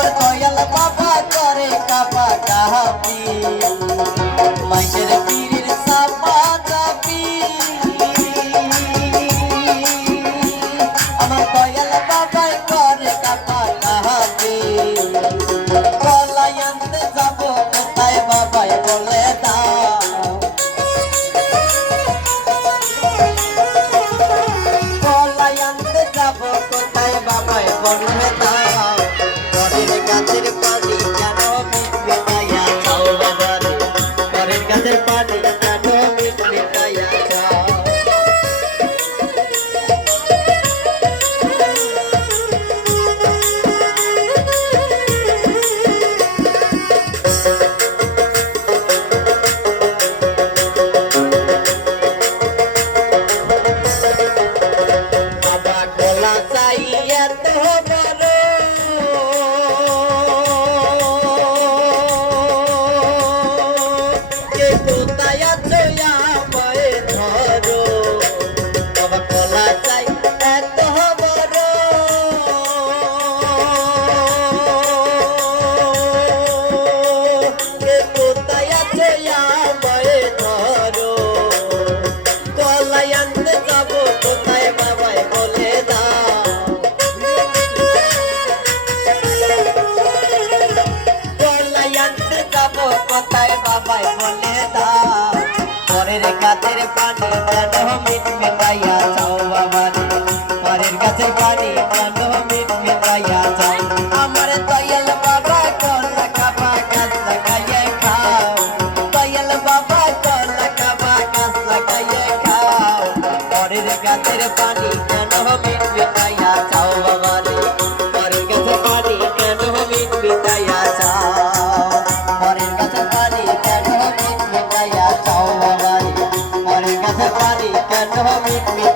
ela toia, ela. পানি তাই বাবাই বলে দাও। পরের কাতের পানি যাও পরের কাছে পানি যেন মিটবে পাইয়া যাও। আমার দয়াল বাবা, কলা কাবা, গাছ লাগাইয়ে খাও। দয়াল বাবা, কলা কাবা, গাছ লাগাইয়ে খাও। পরের কাতের পানি I'm gonna me